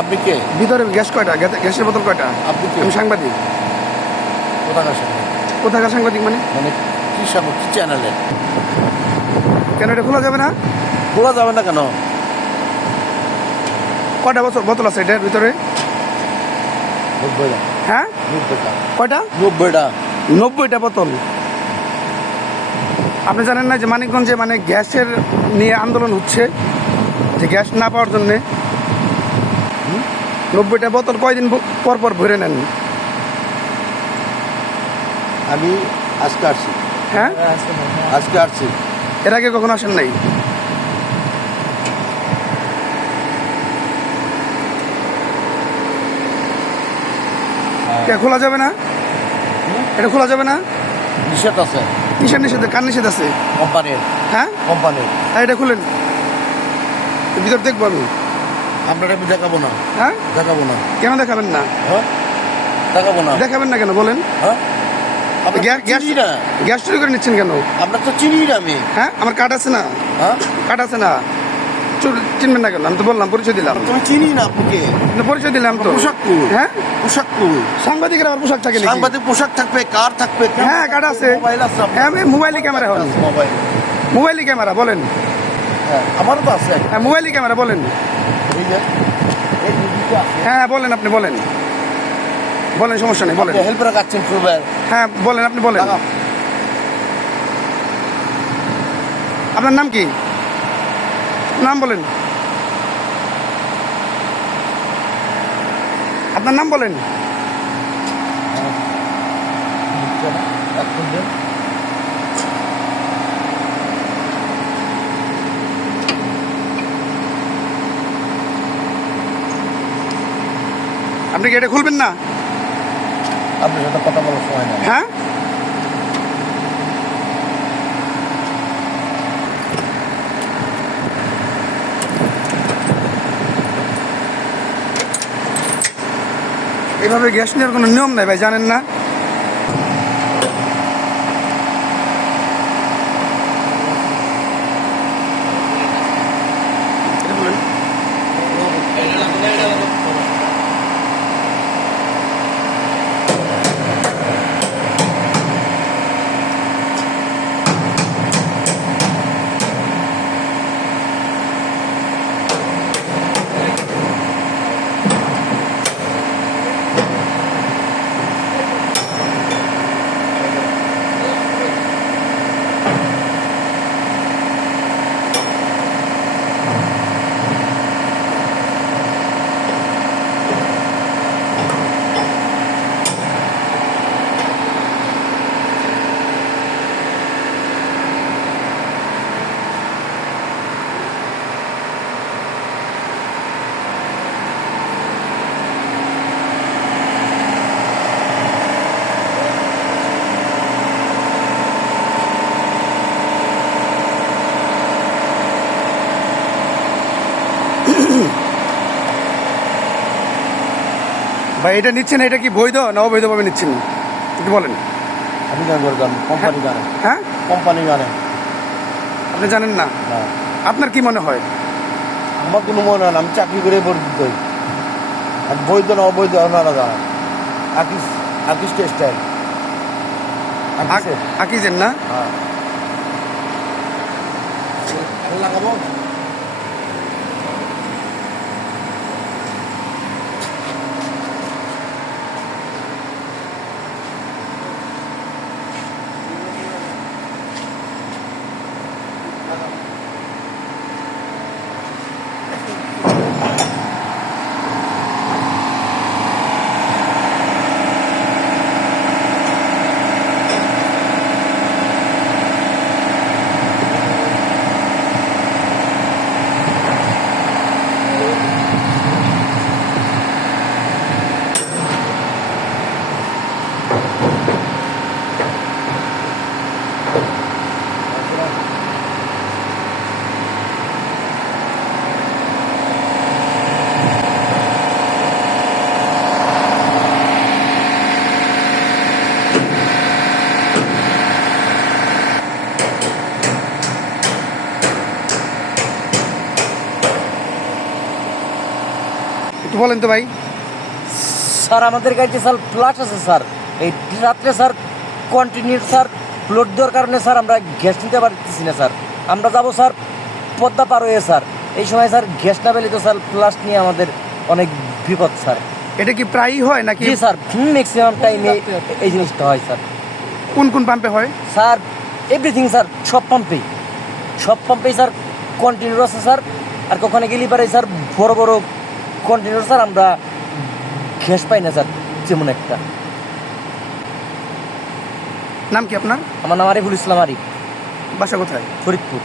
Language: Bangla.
আপনি কে? ভিতরে গ্যাস কয়টা? গ্যাসের বোতল কয়টা? আপনি কে? আমি সাংবাদিক। কোথাকার সাংবাদিক? কোথাকার সাংবাদিক মানে? মানে কি কি চ্যানেলে? কেন এটা খোলা যাবে না? খোলা যাবে না কেন? কয়টা বোতল আছে এটার ভিতরে? 90টা। হ্যাঁ 90টা। কয়টা? 90টা। 90টা বোতল। আপনি জানেন না যে মানিকগঞ্জে মানে গ্যাসের নিয়ে আন্দোলন হচ্ছে, যে গ্যাস না পাওয়ার জন্যে 90টা বোতল কয়দিন পর পর ভরে নেন? আমি আজকে আসছি। হ্যাঁ আজকে আসছি। এর আগে কখনো আসেন নাই? খোলা যাবে না? এটা খোলা যাবে না? নিষেধ আছে কিসের নিষেধ? কার নিষেধ আছে? কোম্পানির। হ্যাঁ কোম্পানির। এটা খুলেন, ভিতর দেখবো আমি। আপনারা আমি দেখাবো না। হ্যাঁ দেখাবো না। কেন দেখাবেন না? হ্যাঁ দেখাবো না। দেখাবেন না কেন বলেন? হ্যাঁ গ্যাস না। গ্যাস চুরি করে নিচ্ছেন কেন? আপনার তো চিনি না আমি। হ্যাঁ আমার কার্ড আছে না? হ্যাঁ কার্ড আছে না? চিনবেন না কেন? আমি তো বললাম, পরিচয় দিলাম। তুমি চিনি না আপনাকে। পরিচয় দিলাম তো। পোশাক কই? হ্যাঁ পোশাক কই? সাংবাদিকের আবার পোশাক থাকে নাকি? সাংবাদিক পোশাক থাকবে, কার থাকবে? হ্যাঁ কার্ড আছে। মোবাইল আছে আপনার? হ্যাঁ আমি মোবাইলে ক্যামেরা হন। মোবাইল। মোবাইলে ক্যামেরা বলেন। হ্যাঁ আমারও তো আছে। হ্যাঁ মোবাইলে ক্যামেরা বলেন। এই যে এই ভিডিওটা আছে। হ্যাঁ বলেন, আপনি বলেন, বলেন, সমস্যা নেই, বলেন। হেল্প রাখাচ্ছেন ফুলবার। হ্যাঁ বলেন, আপনি বলেন। আপনার নাম কি? নাম বলেন, আপনার নাম বলেন। আপনি কি এটা খুলবেন না? আপনার সাথে কথা বলার সময় না। হ্যাঁ এভাবে গ্যাস নেওয়ার কোনো নিয়ম নাই ভাই, জানেন না? এটা বলেন। ভাই এটা নিচ্ছেন, এটা কি বৈধ না অবৈধভাবে নিচ্ছেন একটু বলেন। আমি জানি কোম্পানি জানে। হ্যাঁ কোম্পানি জানে। আপনি জানেন না? না আপনার কি মনে হয়? আমার কোনো মনে হয় না, আমি চাকরি করে পরিচিত হই। আর বৈধ না অবৈধ ওনারা জানেন। আকিস আকিস টেক্সটাইল। আকিজের না? হ্যাঁ লাগাবো। একটু বলেন তো ভাই। স্যার আমাদের গাড়িতে স্যার ফ্লাশ আছে স্যার, এই রাত্রে স্যার কন্টিনিউ স্যার লোড দেওয়ার কারণে স্যার আমরা গ্যাস নিতে পারতেছি না স্যার। আমরা যাবো স্যার পদ্মা পার হয়ে স্যার, এই সময় স্যার গ্যাস না পেলে তো স্যার ফ্লাশ নিয়ে আমাদের অনেক বিপদ স্যার। এটা কি প্রায়ই হয় নাকি? জি স্যার, ম্যাক্সিমাম টাইমে এই জিনিসটা হয় স্যার। কোন কোন পাম্পে হয়? স্যার এভরিথিং স্যার, সব পাম্পেই স্যার কন্টিনিউ আছে স্যার। আর কখনো গেলি পারে স্যার বড় বড় কন্টিনিউ স্যার আমরা গ্যাস পাই না স্যার যেমন একটা। নাম কি আপনার? আমার নাম আরিফুল ইসলাম আরিফ, বাসা কোথায়? ফরিদপুর।